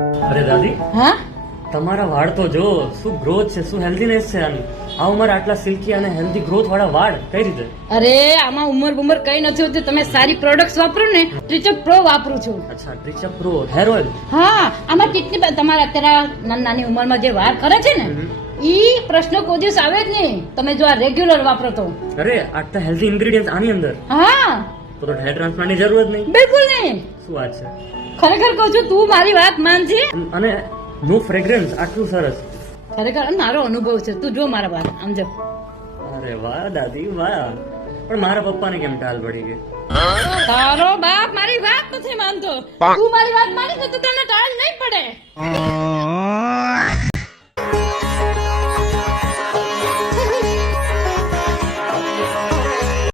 દાદી હા? તમારા વાળ તો જો શું ગ્રોથ છે શું હેલ્ધીનેસ છે આની? આ ઉંમર આટલા સિલ્કી અને હેલ્ધી ગ્રોથ વાળા વાળ કઈ રીતે? અરે આમાં ઉંમર બુમર કઈ નથી હોતી. તમે સારી પ્રોડક્ટ્સ વાપરો ને ટ્રીચઅપ પ્રો વાપરું છું. અચ્છા ટ્રીચઅપ પ્રો હેર ઓઇલ હા આમાં કેટલી તમારા તમારે અત્યારે નાની નાની ઉંમરમાં જે વાળ કરે છે ને ઈ પ્રશ્ન કોઈ દિવસ આવે જ નહીં. તમે જો આ રેગ્યુલર વાપરો તો. અરે આટલા હેલ્ધી ઇન્ગ્રેડિયન્ટ આની અંદર? હા. તો હેર ટ્રાન્સપ્લાન્ટની જરૂર જ નહીં. બિલકુલ નહીં. શું વાત છે? ખરેખર કહું છું તું મારી વાત માનજે. અને નો ફ્રેગ્રન્સ આટલું સરસ. ખરેખર મારો અનુભવ છે. તું જો મારા વાત આમ જો. અરે વાહ દાદી વાહ. પણ મારા પપ્પાને કેમ ટાલ પડી ગઈ? તારો બાપ મારી વાત નથી માનતો. તું મારી વાત માની તો તને ટાળ નહીં પડે.